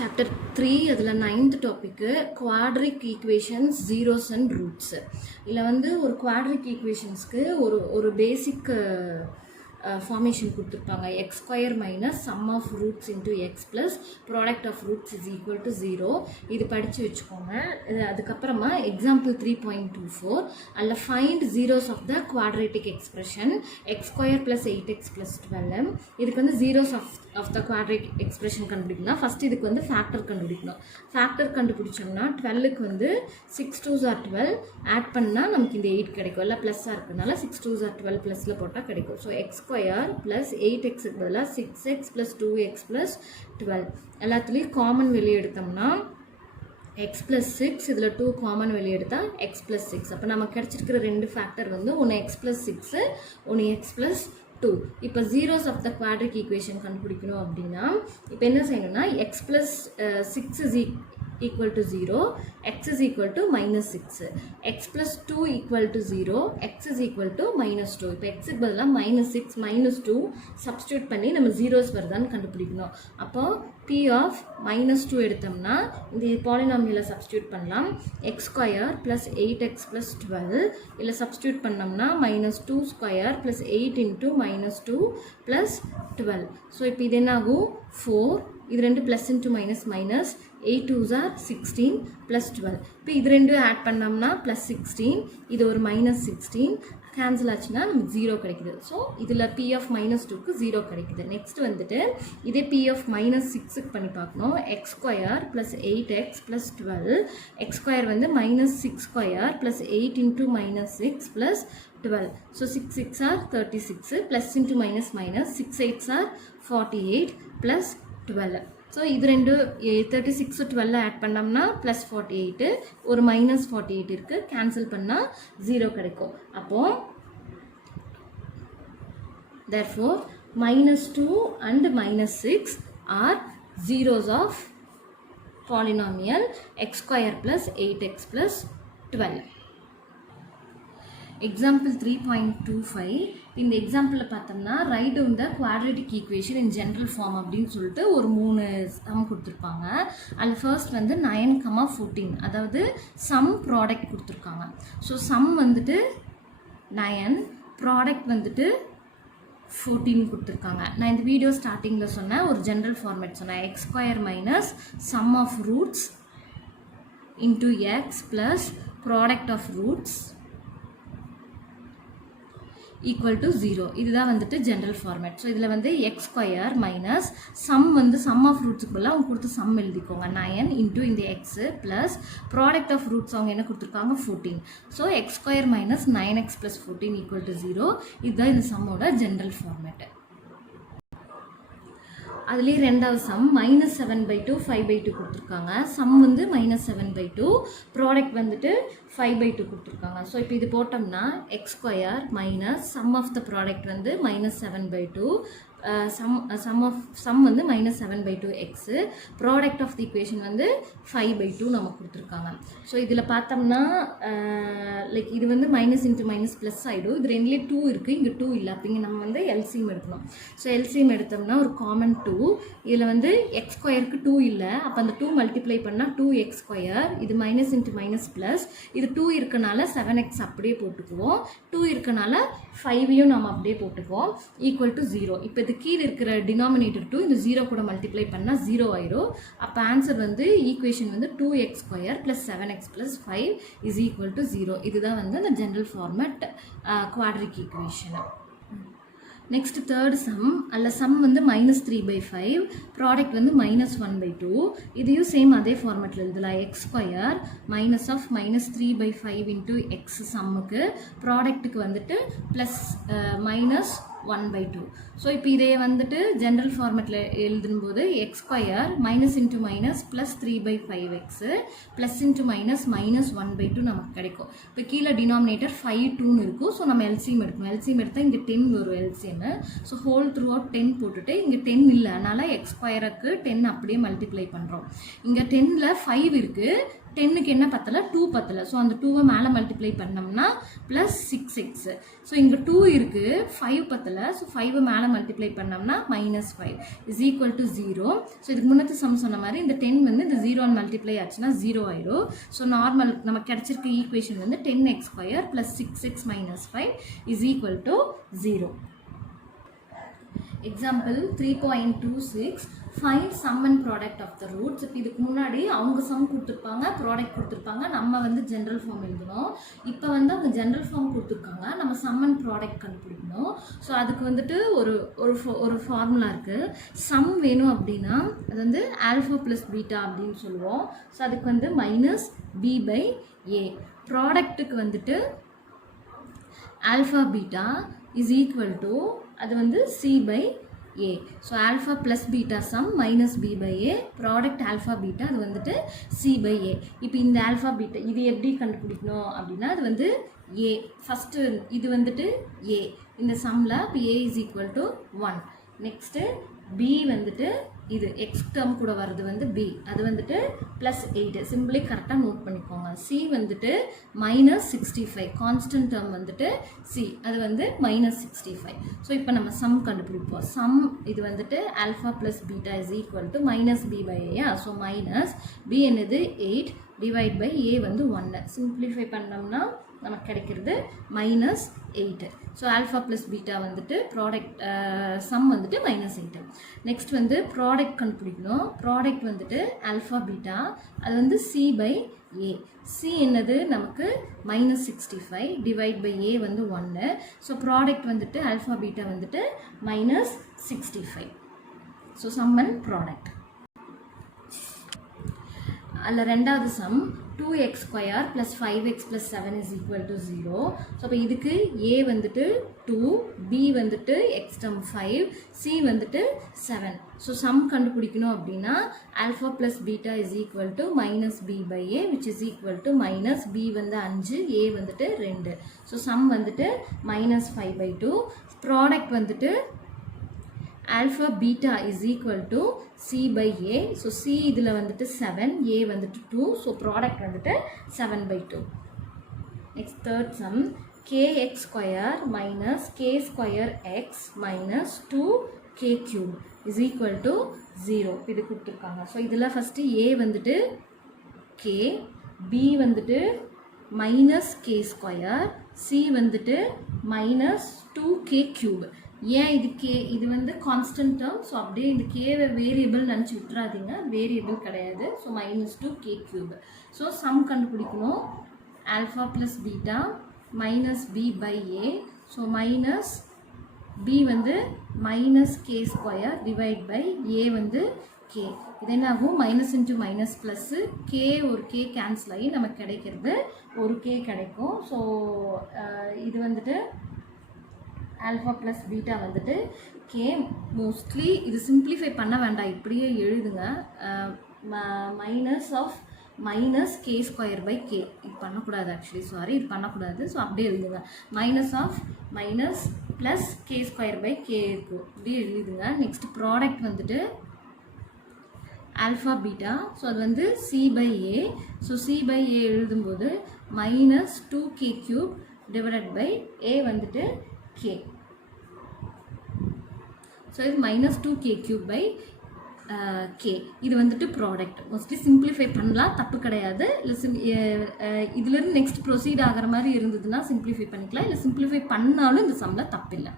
Chapter 3 அதில் 9th டாபிக்கு quadratic equations zeros and roots. இதில் வந்து ஒரு quadratic equationsக்கு ஒரு பேசிக் ஃபார்மேஷன் கொடுத்துருப்பாங்க. X square minus sum of roots into x plus product of roots is equal to 0. இது படித்து வச்சுக்கோங்க. அதுக்கப்புறமா எக்ஸாம்பிள் 3.24 அதில் find zeros of the quadratic expression x square plus 8x plus 12. இதுக்கு வந்து zeros of the quadratic expression கண்டுபிடிக்கணும். First இதுக்கு வந்து ஃபேக்டர் கண்டுபிடிக்கணும். ஃபேக்டர் கண்டுபிடிச்சோம்னா 12க்கு வந்து 6 2s are 12 ஆட் பண்ணால் நமக்கு இந்த 8 கிடைக்கும். இல்லை ப்ளஸ்ஸாக இருக்கிறதுனால 6 2s are 12 ப்ளஸில் போட்டால் கிடைக்கும். ஸோ எக்ஸ் ஸ்கொயர் ப்ளஸ் 8xக்கு பதிலாக 6x ப்ளஸ் 2x ப்ளஸ் 12. எல்லாத்துலேயும் காமன் வெளியே எடுத்தோம்னா எக்ஸ் ப்ளஸ் 6, இதில் 2 காமன் வெளியே எடுத்தால் எக்ஸ் ப்ளஸ் 6. அப்போ நமக்கு கிடச்சிருக்கிற ரெண்டு ஃபேக்டர் வந்து ஒன்று எக்ஸ் ப்ளஸ் 6, ஒன்று எக்ஸ் ப்ளஸ் 2. இப்போ zeros of the quadratic equation கண்டுபிடிக்கணும் அப்படின்னா இப்போ என்ன செய்யணும்னா x plus 6 is equal to 0, x is equal to minus 6, x plus 2 equal to 0, x is equal to minus 2. இப்போ x க்கு பதிலாக minus 6 minus 2 substitute பண்ணி நம்ம ஜீரோஸ் வருதான்னு கண்டுபிடிக்கணும். அப்போ p of minus 2 எடுத்தோம்னா இந்த பாலினாமியலை சப்ஸ்டியூட் பண்ணலாம். x square plus 8x plus 12 இல்லை சப்ஸ்டியூட் பண்ணோம்னா minus 2 square plus 8 into minus 2 plus 12. So இப்போ இது என்ன ஆகும் 4, இது ரெண்டு plus into minus minus 8 2s are 16 plus 12. இப்போ இது ரெண்டும் ஆட் பண்ணோம்னா ப்ளஸ் 16, இது ஒரு மைனஸ் 16 கேன்சல் ஆச்சுன்னா நமக்கு 0 கிடைக்குது. ஸோ இதில் p of minus 2க்கு 0 கிடைக்குது. நெக்ஸ்ட் வந்துட்டு இதே p of minus 6க்கு பண்ணி பார்க்கணும். X square plus 8x plus 12, x square வந்து minus 6 square plus 8 into minus 6 plus 12. So 6 6 are 36 plus into minus minus 6 8s are 48 plus 12. ஸோ இது ரெண்டு 36 12 ஆட் பண்ணோம்னா ப்ளஸ் 48, ஒரு மைனஸ் 48 இருக்குது, கேன்சல் பண்ணால் 0 கிடைக்கும். அப்போது therefore minus 2 and minus 6 are zeros of polynomial x square plus 8x plus 12. Example 3.25 இந்த எக்ஸாம்பிளில் பார்த்தோம்னா right down the quadratic equation in general form அப்படின்னு சொல்லிட்டு ஒரு 3 சம் கொடுத்துருப்பாங்க. அதில் ஃபர்ஸ்ட் வந்து 9,14 அதாவது சம் ப்ராடக்ட் கொடுத்துருக்காங்க. ஸோ சம் வந்துட்டு 9, ப்ராடக்ட் வந்துட்டு 14 கொடுத்துருக்காங்க. நான் இந்த வீடியோ ஸ்டார்டிங்கில் சொன்னேன், ஒரு ஜென்ரல் ஃபார்மேட் சொன்னேன். X square minus sum of roots into x plus product of roots equal to 0. இதுதான் வந்துட்டு ஜென்ரல் ஃபார்மேட். ஸோ இதில் வந்து எக்ஸ் ஸ்கொயர் மைனஸ் சம் வந்து சம் ஆஃப் ரூட்ஸுக்கு பதிலாக அவங்க கொடுத்து சம் எழுதிக்கோங்க 9 இன்டூ இந்த x plus product of roots அவங்க என்ன கொடுத்துருக்காங்க 14. So x square minus 9x plus 14 equal to 0. இதுதான் இந்த சம்மோட ஜென்ரல் ஃபார்மேட்டு. அதுலேயே ரெண்டாவது சம் மைனஸ் 7/2 5/2 கொடுத்துருக்காங்க. சம் வந்து மைனஸ் 7/2, ப்ராடக்ட் வந்துட்டு 5/2 கொடுத்துருக்காங்க. ஸோ இப்போ இது போட்டோம்னா x square minus sum of the product வந்து மைனஸ் 7/2, சம் வந்து minus 7/2 x, product of the equation வந்து 5/2 நமக்கு கொடுத்துருக்காங்க. ஸோ இதில் பார்த்தோம்னா லைக் இது வந்து மைனஸ் இன்ட்டு மைனஸ் ப்ளஸ் ஆகிடும். இது ரெண்டுலேயே 2 இருக்குது, இங்கே 2 இல்லை. அப்படிங்க நம்ம வந்து எல்சிஎம் எடுக்கணும். ஸோ எல்சிஎம் எடுத்தோம்னா ஒரு காமன் 2, இதில் வந்து எக்ஸ் ஸ்கொயருக்கு 2 இல்லை, அப்போ அந்த 2 மல்டிப்ளை பண்ணால் 2x ஸ்கொயர், இது மைனஸ் இன்ட்டு மைனஸ் ப்ளஸ், இது 2 இருக்கனால 7x அப்படியே போட்டுக்குவோம், 2 இருக்கனால 5ஐயும் நம்ம அப்படியே போட்டுக்குவோம் ஈக்குவல் டு 0. இப்போ இது கீழே இருக்கிற டினாமினேட்டர் 2 இந்த 0 கூட மல்டிப்ளை பண்ணால் 0 ஆயிரும். அப்போ ஆன்சர் வந்து ஈக்குவேஷன் வந்து 2x square plus 7x plus 5 is equal to 0. இதுதான் வந்து அந்த general format quadratic equation. Next third sum, அதில் சம் வந்து மைனஸ் 3/5, ப்ராடக்ட் வந்து மைனஸ் 1/2. இதையும் சேம் அதே ஃபார்மேட்டில் எழுதலாம். X square minus of minus 3/5 into x சம்முக்கு, ப்ராடக்ட்டுக்கு வந்துட்டு ப்ளஸ் மைனஸ் 1/2. ஸோ இப்போ இதே வந்துட்டு ஜென்ரல் ஃபார்மேட்டில் எழுதும்போது X square minus into minus plus 3/5x plus into minus minus 1/2 நமக்கு கிடைக்கும். இப்போ கீழே டினாமினேட்டர் 5 2ன்னு இருக்கும். ஸோ நம்ம எல்சிஎம் எடுக்கணும். எல்சிஎம் எடுத்தால் இங்கே 10 வரும் LCM. So whole through out 10 போட்டுட்டு இங்கே 10 இல்லை, அதனால் எக்ஸ் ஸ்கொயருக்கு 10 அப்படியே மல்டிப்ளை பண்ணுறோம். இங்கே 10ல் 5 இருக்குது, 10க்கு என்ன பத்தலை 2 பத்தலை. ஸோ அந்த 2வை மேலே மல்டிப்ளை பண்ணோம்னா ப்ளஸ் 6x. ஸோ இங்கே 2 இருக்குது, 5 பத்தலை. ஸோ 5வை மேலே மல்டிப்ளை பண்ணோம்னா -5 இஸ் ஈக்குவல் டு 0. ஸோ இதுக்கு முன்னத்து சம் சொன்ன மாதிரி இந்த 10 வந்து இந்த 0 மல்டிப்ளை ஆச்சுன்னா 0 ஆயிடும். ஸோ நார்மல் நமக்கு கிடைச்சிருக்க ஈக்குவேஷன் வந்து 10x² + 6x - 5 is equal to 0. Example 3.26 find sum and product of the roots. இப்போ இதுக்கு முன்னாடி அவங்க சம் கொடுத்துருப்பாங்க, ப்ராடக்ட் கொடுத்துருப்பாங்க, நம்ம வந்து ஜென்ரல் ஃபார்ம் எழுதணும். இப்போ வந்து அவங்க ஜென்ரல் ஃபார்ம் கொடுத்துருக்காங்க, நம்ம சம் அண்ட் ப்ராடக்ட் கண்டுபிடிக்கணும். ஸோ அதுக்கு வந்துட்டு ஒரு ஃபார்முலா இருக்குது. சம் வேணும் அப்படின்னா அது வந்து ஆல்ஃபா ப்ளஸ் பீட்டா அப்படின்னு சொல்லுவோம். ஸோ அதுக்கு வந்து -b/a. ப்ராடக்ட்டுக்கு வந்துட்டு alpha beta is equal to அது வந்து c/a. So alpha plus beta sum -b/a, product alpha beta அது வந்துட்டு c/a. இப்போ இந்த ஆல்ஃபா பீட்டா இது எப்படி கண்டுபிடிக்கணும் அப்படின்னா அது வந்து a ஃபஸ்ட்டு, இது வந்துட்டு a இந்த சம்மில். இப்போ a is equal to 1. Next b வந்துட்டு இது எக்ஸ் டேர்ம் கூட வர்றது வந்து b, அது வந்துட்டு +8. சிம்பிளி கரெக்டாக நோட் பண்ணிக்கோங்க. c வந்துட்டு -65, கான்ஸ்டன்ட் டேர்ம் வந்துட்டு c, அது வந்து -65. ஸோ இப்போ நம்ம சம் கண்டுபிடிப்போம். சம் இது வந்துட்டு alpha plus beta is equal to -b/a. So b என்னது 8 / a வந்து 1. சிம்பிளிஃபை பண்ணோம்னா நமக்கு கிடைக்கிறது -8. ஸோ ஆல்ஃபா ப்ளஸ் பீட்டா வந்துட்டு ப்ராடக்ட் சம் வந்துட்டு -8. நெக்ஸ்ட் வந்து ப்ராடக்ட் கண்டுபிடிக்கணும். ப்ராடக்ட் வந்துட்டு ஆல்ஃபா பீட்டா அது வந்து c/a. c என்னது நமக்கு -65 / a வந்து 1. ஸோ ப்ராடக்ட் வந்துட்டு ஆல்ஃபா பீட்டா வந்துட்டு -65. So sum and product. அதில் ரெண்டாவது sum 2x² + 5x + 7 is equal to 0. So அப்போ இதுக்கு a வந்துட்டு 2, b வந்துட்டு x term 5, c வந்துட்டு 7. ஸோ சம் கண்டுபிடிக்கணும் அப்படின்னா alpha plus beta is equal to -b/a which is equal to -b வந்து 5, a வந்துட்டு 2. ஸோ சம் வந்துட்டு -5/2. ப்ராடக்ட் வந்துட்டு alpha beta is equal to c/a. So c இதில் வந்துட்டு 7, a வந்துட்டு 2. So product வந்துட்டு 7/2. Next third sum kx² - k² x - 2k³ is equal to 0. இது கொடுத்துருக்காங்க. ஸோ இதில் ஃபஸ்ட்டு a வந்துட்டு k, b வந்துட்டு -k², c வந்துட்டு -2k³. ஏன் இது கே, இது வந்து கான்ஸ்டன்ட் டேர்ம். ஸோ அப்படியே இந்த கேவை வேரியபிள் நினச்சி விட்டுறாதீங்க, வேரியபிள் கிடையாது. So -2k³. ஸோ சம் கண்டுபிடிக்கணும். Alpha plus beta -b/a. So b வந்து -k² / a வந்து k. இது என்ன ஆகும்? Minus into minus plus K, ஒரு கே கேன்சல் ஆகி நமக்கு கிடைக்கிறது ஒரு கே கிடைக்கும். ஸோ இது வந்துட்டு ஆல்ஃபா ப்ளஸ் பீட்டா வந்துட்டு கே. மோஸ்ட்லி இது சிம்பிளிஃபை பண்ண வேண்டாம், இப்படியே எழுதுங்க. -k²/k. இது பண்ணக்கூடாது, ஆக்சுவலி சாரி, இது பண்ணக்கூடாது. ஸோ அப்படியே எழுதுங்க. -k²/k இருக்கும், இப்படியே எழுதுங்க. நெக்ஸ்ட் ப்ராடக்ட் வந்துட்டு ஆல்ஃபா பீட்டா. ஸோ அது வந்து c/a. ஸோ c/a எழுதும்போது -2k³ / a வந்துட்டு k. ஸோ இது -2k³ k. இது வந்துட்டு ப்ராடக்ட். மோஸ்ட்லி சிம்பிளிஃபை பண்ணலாம், தப்பு கிடையாது. இல்லை இதுலேருந்து நெக்ஸ்ட் ப்ரொசீட் ஆகிற மாதிரி இருந்ததுன்னா சிம்பிளிஃபை பண்ணிக்கலாம். இல்லை சிம்பிளிஃபை பண்ணாலும் இந்த சம்மில் தப்பு இல்லை.